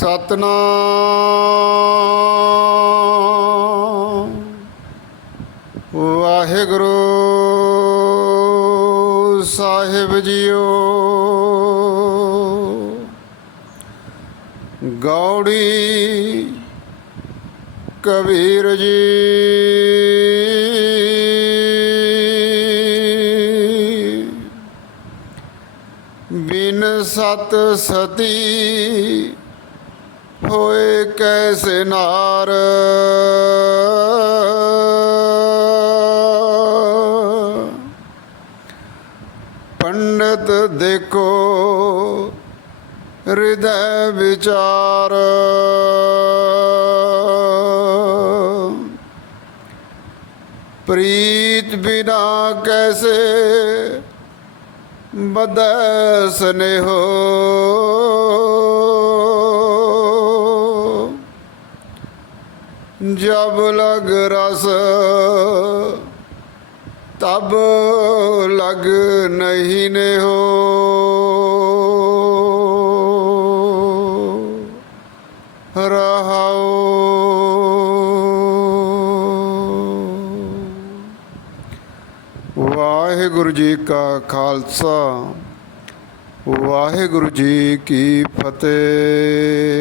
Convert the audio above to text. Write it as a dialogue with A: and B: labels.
A: ਸਤਨਾਮ। ਵਾਹਿਗੁਰੂ ਸਾਹਿਬ ਜੀਓ। ਗੌੜੀ ਕਬੀਰ ਜੀ। ਬਿਨ ਸਤ ਸਤੀ ਹੋਏ ਕੈਸੇ ਨਾਰ? ਪੰਡਤ ਦੇਖੋ ਹਿਰਦੈ ਵਿਚਾਰ। ਪ੍ਰੀਤ ਬਿਨਾ ਕੈਸੇ ਬਦੈ ਸਨੇਹੋ? ਜਬ ਲਗ ਰਸ, ਤਬ ਲਗ ਨਹੀਂ ਨੇ ਹੋ। ਰਹਾਉ ਵਾਹਿਗੁਰੂ ਜੀ ਕਾ ਖਾਲਸਾ, ਵਾਹਿਗੁਰੂ ਜੀ ਕੀ ਫਤਿਹ।